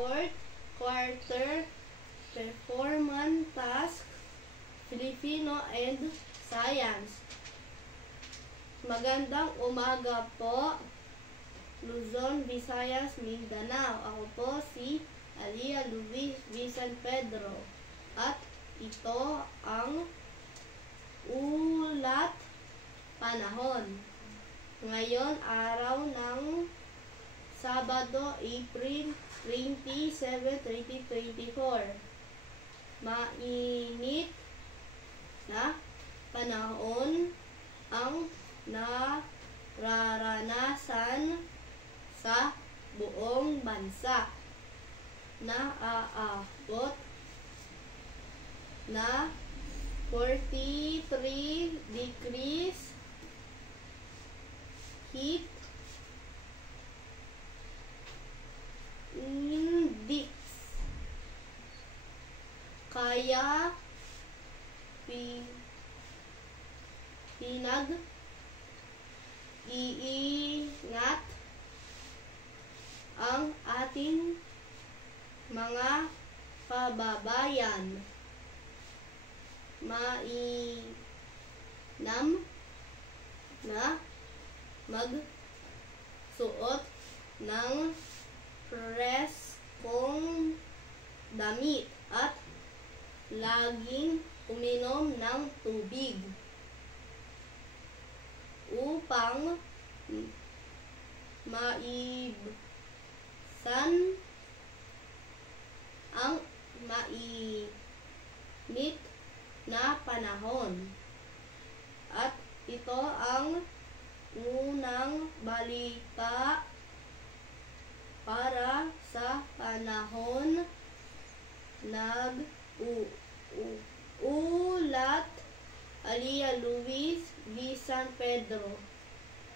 fourth quarter performance task, Filipino and Science. Magandang umaga po, Luzon, Visayas, Mindanao. Ako po si Alia Luis V. San Pedro at ito ang ulat panahon. Ngayon, araw ng Sabado, April 27, 2024. Mainit na panahon ang nararanasan sa buong bansa. Naaabot na 43 degrees heat index. Kaya pinag-iingat ang ating mga kababayan. Mainam na magsuot ng preskong damit at laging uminom ng tubig upang maibsan ang mainit na panahon. At ito ang unang balita para sa panahon. Nag-ulat Alia Luis V. San Pedro.